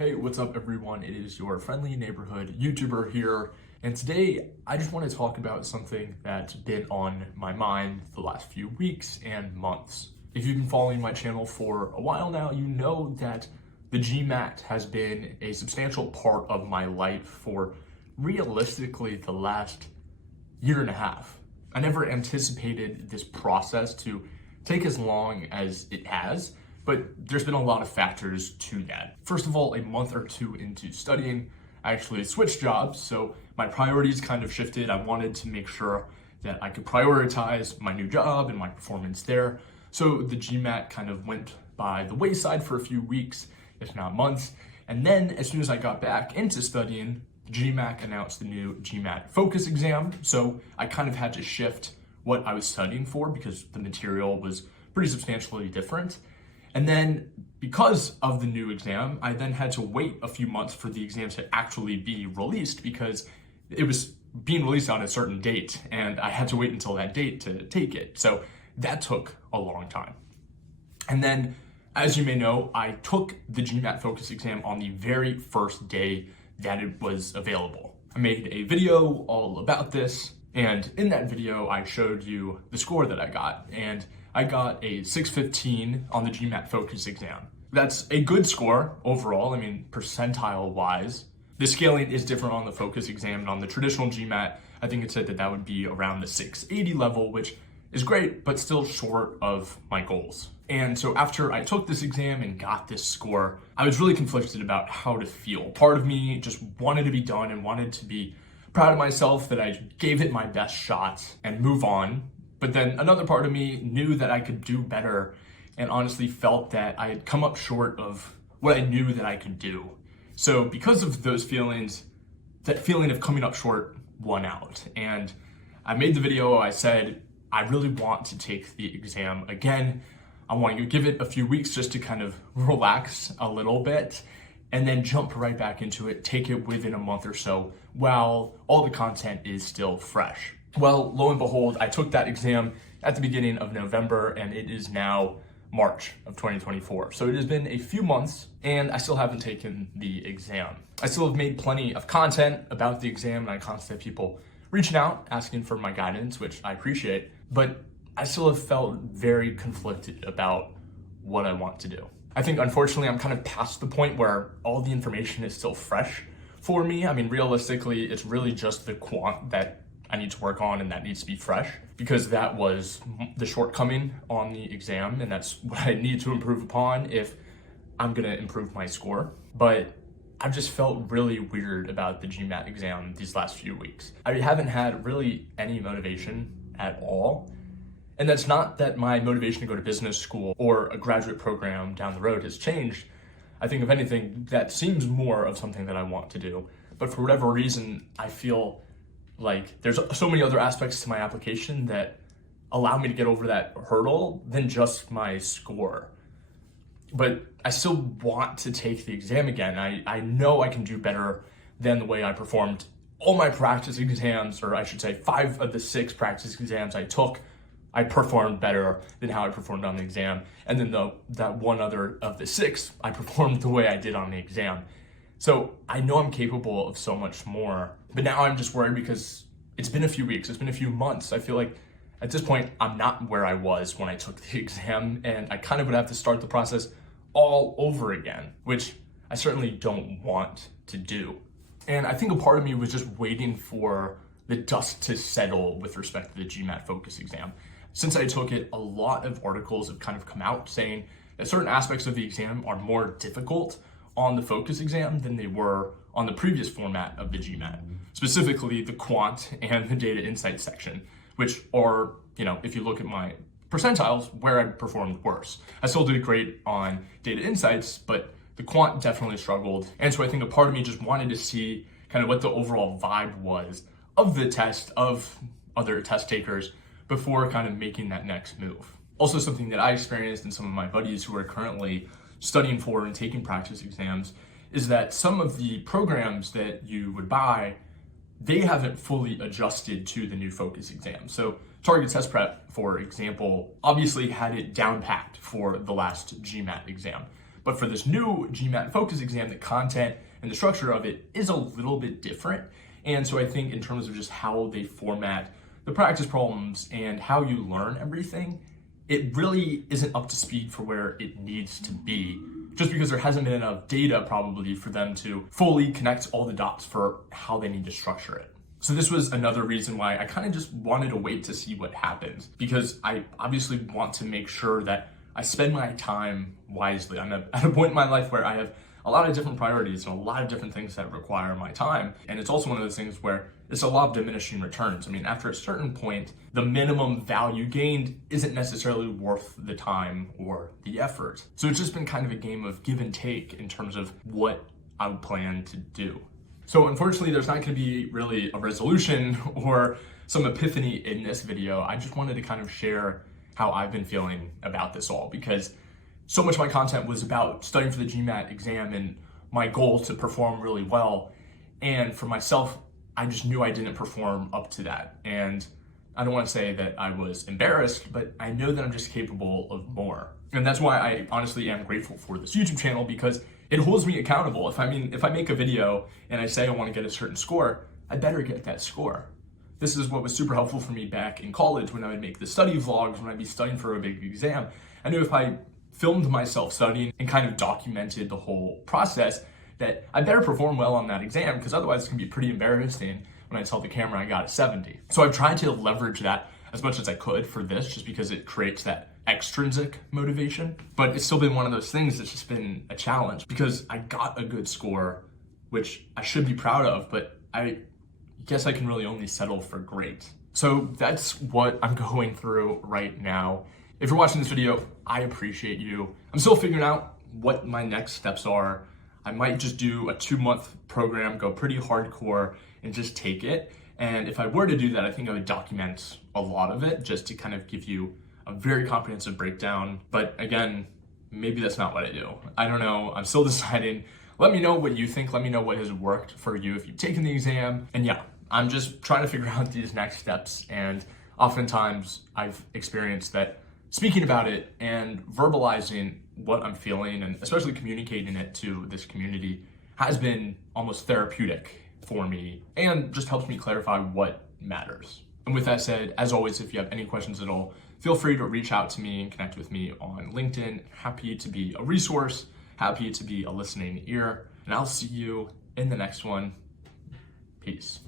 Hey, what's up everyone? It is your friendly neighborhood YouTuber here, and today I just want to talk about something that's been on my mind the last few weeks and months. If you've been following my channel for a while now, you know that the GMAT has been a substantial part of my life for realistically the last year and a half. I never anticipated this process to take as long as it has, but there's been a lot of factors to that. First of all, a month or two into studying, I actually switched jobs, so my priorities kind of shifted. I wanted to make sure that I could prioritize my new job and my performance there. So the GMAT kind of went by the wayside for a few weeks, if not months. And then as soon as I got back into studying, GMAC announced the new GMAT focus exam. So I kind of had to shift what I was studying for because the material was pretty substantially different. And then because of the new exam, I then had to wait a few months for the exam to actually be released because it was being released on a certain date and I had to wait until that date to take it. So that took a long time. And then, as you may know, I took the GMAT focus exam on the very first day that it was available. I made a video all about this, and in that video, I showed you the score that I got, and I got a 615 on the GMAT focus exam. That's a good score overall, percentile wise. The scaling is different on the focus exam, and on the traditional GMAT, I think it said that that would be around the 680 level, which is great, but still short of my goals. And so after I took this exam and got this score, I was really conflicted about how to feel. Part of me just wanted to be done and wanted to be proud of myself that I gave it my best shot and move on. But then another part of me knew that I could do better and honestly felt that I had come up short of what I knew that I could do. So because of those feelings, that feeling of coming up short won out. And I made the video, I said, I really want to take the exam again. I want to give it a few weeks just to kind of relax a little bit and then jump right back into it, take it within a month or so while all the content is still fresh. Well, lo and behold, I took that exam at the beginning of November and it is now March of 2024. So it has been a few months and I still haven't taken the exam. I still have made plenty of content about the exam and I constantly have people reaching out, asking for my guidance, which I appreciate, but I still have felt very conflicted about what I want to do. I think unfortunately I'm kind of past the point where all the information is still fresh for me. Realistically, it's really just the quant that I need to work on and that needs to be fresh because that was the shortcoming on the exam and that's what I need to improve upon if I'm gonna improve my score. But I've just felt really weird about the GMAT exam these last few weeks. I haven't had really any motivation at all. And that's not that my motivation to go to business school or a graduate program down the road has changed. I think if anything, that seems more of something that I want to do. But for whatever reason, I feel like there's so many other aspects to my application that allow me to get over that hurdle than just my score. But I still want to take the exam again. I know I can do better than the way I performed all my practice exams, or I should say 5 of the 6 practice exams I took. I performed better than how I performed on the exam. And then that one other of the 6, I performed the way I did on the exam. So I know I'm capable of so much more, but now I'm just worried because it's been a few weeks, it's been a few months. I feel like at this point, I'm not where I was when I took the exam and I kind of would have to start the process all over again, which I certainly don't want to do. And I think a part of me was just waiting for the dust to settle with respect to the GMAT focus exam. Since I took it, a lot of articles have kind of come out saying that certain aspects of the exam are more difficult on the focus exam than they were on the previous format of the GMAT, specifically the quant and the data insights section, which are, if you look at my percentiles, where I performed worse. I still did great on data insights, but the quant definitely struggled. And so I think a part of me just wanted to see kind of what the overall vibe was of the test, of other test takers, before kind of making that next move. Also something that I experienced and some of my buddies who are currently studying for and taking practice exams is that some of the programs that you would buy, they haven't fully adjusted to the new focus exam. So Target Test Prep, for example, obviously had it down packed for the last GMAT exam. But for this new GMAT Focus exam, the content and the structure of it is a little bit different. And so I think in terms of just how they format the practice problems and how you learn everything, it really isn't up to speed for where it needs to be, just because there hasn't been enough data probably for them to fully connect all the dots for how they need to structure it. So this was another reason why I kind of just wanted to wait to see what happens, because I obviously want to make sure that I spend my time wisely. I'm at a point in my life where I have a lot of different priorities and a lot of different things that require my time. And it's also one of those things where it's a lot of diminishing returns. I mean, after a certain point, the minimum value gained isn't necessarily worth the time or the effort. So it's just been kind of a game of give and take in terms of what I would plan to do. So unfortunately, there's not going to be really a resolution or some epiphany in this video. I just wanted to kind of share how I've been feeling about this all, because so much of my content was about studying for the GMAT exam and my goal to perform really well. And for myself, I just knew I didn't perform up to that. And I don't want to say that I was embarrassed, but I know that I'm just capable of more. And that's why I honestly am grateful for this YouTube channel, because it holds me accountable. If I make a video and I say I want to get a certain score, I better get that score. This is what was super helpful for me back in college when I would make the study vlogs, when I'd be studying for a big exam. I knew if I filmed myself studying and kind of documented the whole process, that I better perform well on that exam, because otherwise it's gonna be pretty embarrassing when I tell the camera I got a 70. So I've tried to leverage that as much as I could for this, just because it creates that extrinsic motivation. But it's still been one of those things that's just been a challenge, because I got a good score, which I should be proud of, but I guess I can really only settle for great. So that's what I'm going through right now. If you're watching this video, I appreciate you. I'm still figuring out what my next steps are. I might just do a 2-month program, go pretty hardcore, and just take it. And if I were to do that, I think I would document a lot of it just to kind of give you a very comprehensive breakdown. But again, maybe that's not what I do. I don't know. I'm still deciding. Let me know what you think. Let me know what has worked for you if you've taken the exam. And yeah, I'm just trying to figure out these next steps. And oftentimes I've experienced that speaking about it and verbalizing what I'm feeling, and especially communicating it to this community, has been almost therapeutic for me and just helps me clarify what matters. And with that said, as always, if you have any questions at all, feel free to reach out to me and connect with me on LinkedIn. Happy to be a resource, happy to be a listening ear, and I'll see you in the next one. Peace.